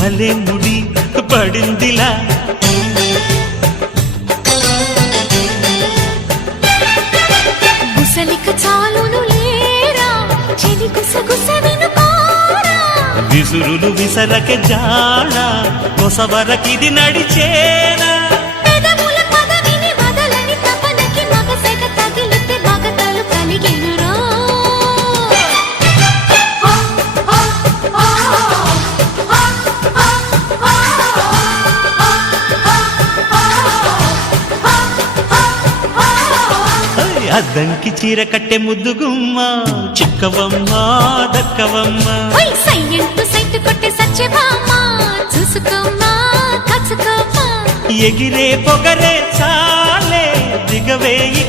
భలే ముడి పడిందిలా గుసలిక చాలును లేరా చెలి గుసగుస వినుకోరా విసురులు విసరక జాడ కొసవరకిది నడిచేనా పెదవుల పదవిని వదలని తపనకి మగసెగ తగిలితే మగతలు కలిగెనురా అద్దంకి చీర కట్టె ముద్దుగుమ్మ చిక్కవమ్మ దక్కవమ్మ సయ్యంటూ సైట్ కొట్టే సత్యభామ చూసుకోమ్మా కచ్చుకోమ్మా ఎగిరే పొగరే చాలే దిగవే